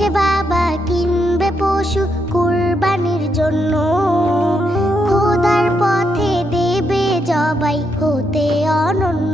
বলেছে বাবা কিনবে পশু কুরবানির জন্য, খোদার পথে দেবে জবাই হতে অনন্য।